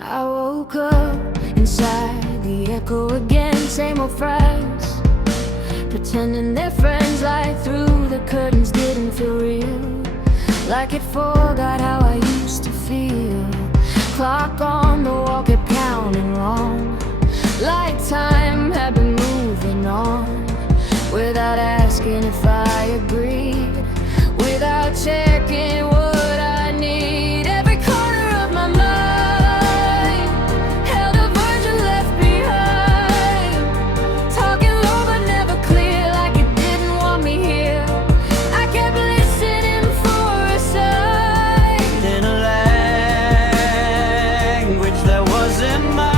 I woke up inside the echo again, same old friends, pretending they're friends. Light through the curtains didn't feel real, like it forgot how I used to feel. Clock on the wall kept counting wrong, like time had been moving on, without asking if I agreed, without checking what I need. Every corner of my mind held a version left behind, talking low but never clear, like it didn't want me here. I kept listening for a sign in a language that wasn't mine.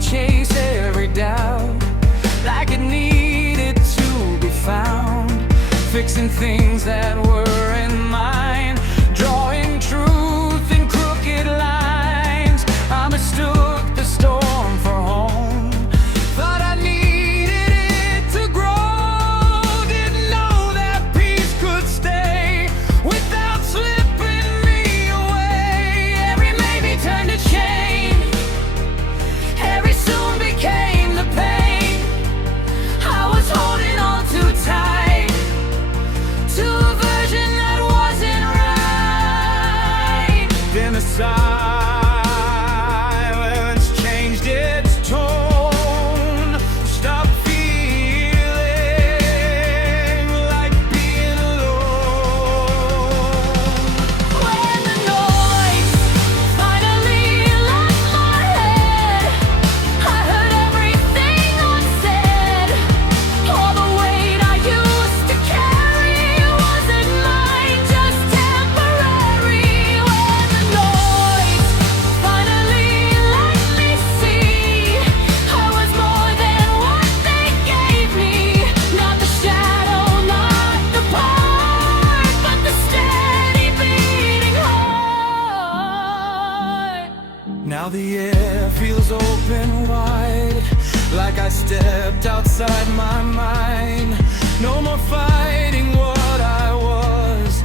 Chase every doubt like it needed to be found, fixing things that weren't mine, drawing truth in crooked lines. I mistook the storm for home, thought I needed it to grow, didn't know that peace could stay without slipping me away. Every maybe turned to shame, every soon became the pain. I was holding on too tight to a version that wasn't right. Then the silence changed its tone. Stopped feeling like being alone. when the noise finally left my head. I heard everything unsaid. All the weight I used to carry wasn't mine, just temporary. When the noise finally let me see, I was more than what they gave me. Not the shadow, not the part, but the steady beating heart. Now the air feels open wide, like I stepped outside my mind. No more fighting what I was,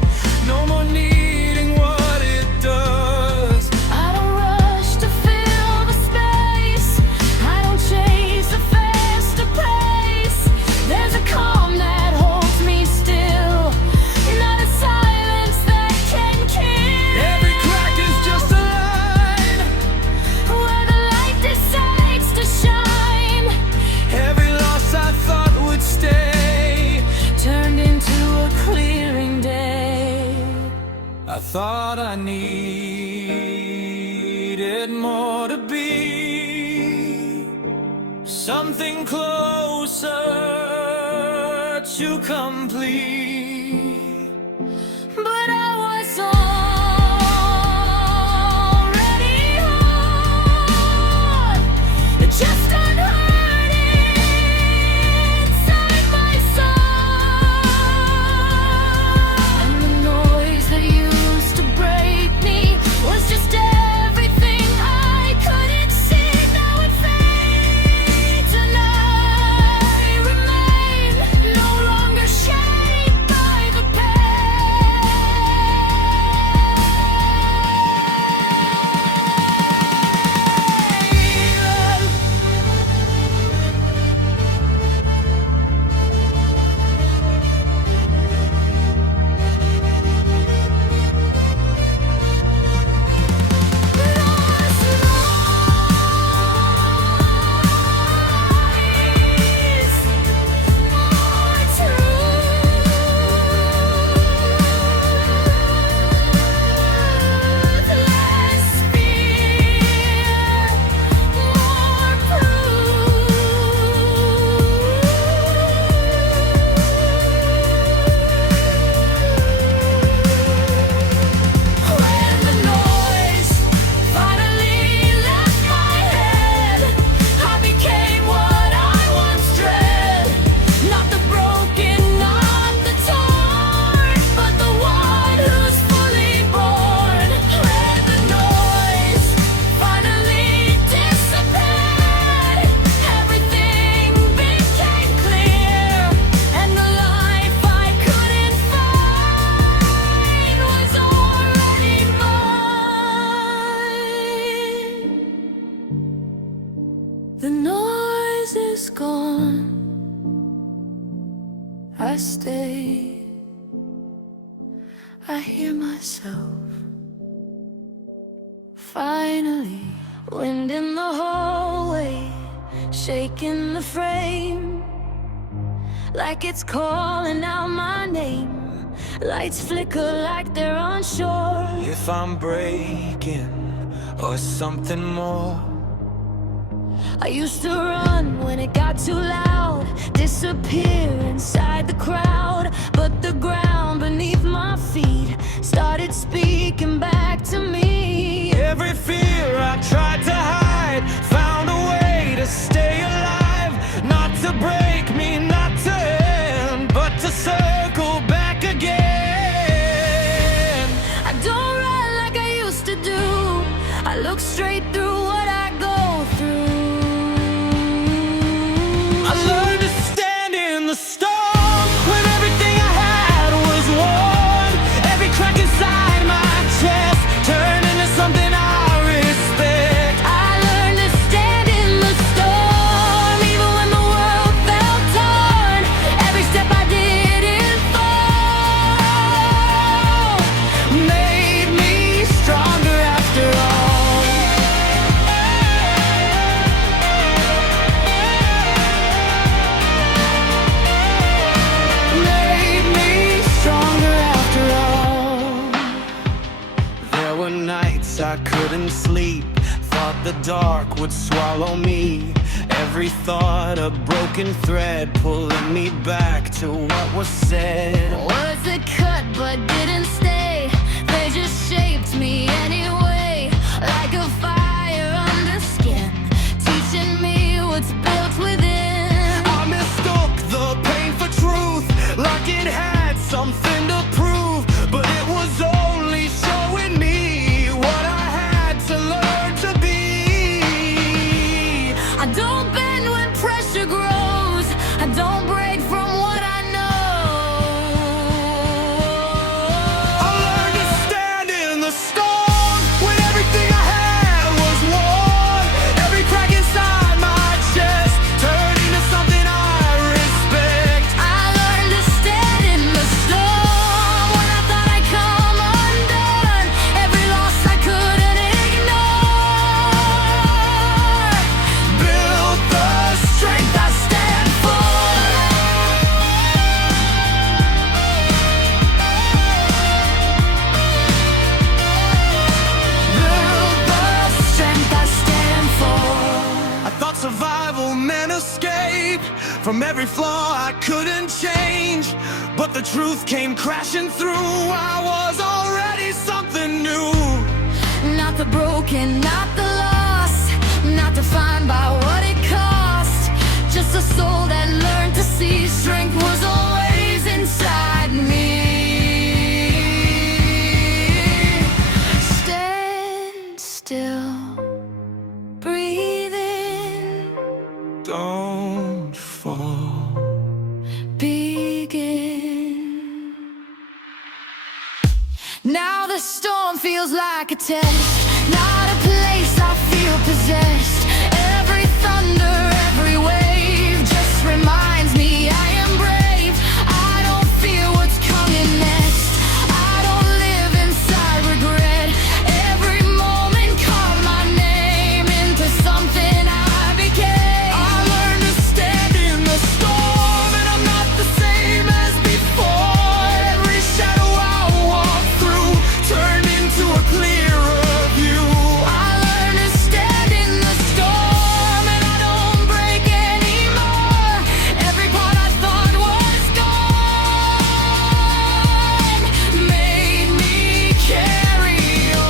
no more needing what it does. I don't rush to fill the space, I don't chase a faster pace. There's a calm that holds me still, not a silence that can kill. Every crack is just a line, where the light decides to shine, every loss I thought would stay turned into a clearing day. I thought I needed more to be something closer to complete. But I was already on, just unheard inside my soul. And the noise that used to break me was just everything I couldn't see. Now it fades and I remain no longer shaped by gone, I stay. I hear myself finally. Wind in the hallway, shaking the frame, like it's calling out my name. Lights flicker like they're unsure if I'm breaking or something more. I used to run when it got too loud, disappear inside the crowd. But the ground beneath my feet started speaking back to me. Every fear I tried to hide found a way to stay alive. Not to break me, not to end, but to circle back again. I don't run like I used to do, I look straight through what I go through. I learned to stand in the storm when everything I had was worn. Every crack inside my chest turned into something I respect. I learned to stand in the storm, even when the world felt torn. Every step I didn't fall Made me stronger after all. Made me stronger after all. There were nights I couldn't sleep, thought the dark would swallow me. Every thought a broken thread pulling me back to what was said. Words that cut but didn't stay, they just shaped me anyway. Like a fire under skin, teaching me what's built within. I mistook the pain for truth, like it had something to prove. But it was only showing me what I had to learn to be. I don't bend when pressure grows, I don't break from what I know. I learned to stand in the storm when everything I had was worn. Every crack inside my chest turned into something I respect. I learned to stand in the storm when I thought I'd come undone. Every loss I couldn't ignore Built the strength I stand for. Built the strength I stand for. I thought survival meant escape from every flaw I couldn't change, but the truth came crashing through. I was already something new. Not the broken, not the lost, not defined by what it cost. Just a soul that learned to see strength was always inside me. Stand still, breathe in, Don't fall. begin. Now the storm feels like a test, not a place I feel possessed. Every thunder, every wave just reminds me I am brave. I don't fear what's coming next, I don't live inside regret. Every moment called my name into something I became. I learned to stand in the storm, and I'm not the same as before. Every shadow I walk through turned into a clearer view. I learned to stand in the storm, and I don't break anymore. Every part I thought was gone made me carry on.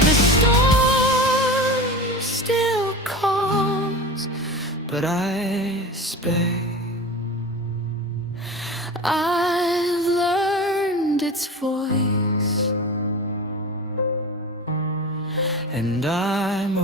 The storm still calms, But I spake. I've learned its voice. And I'm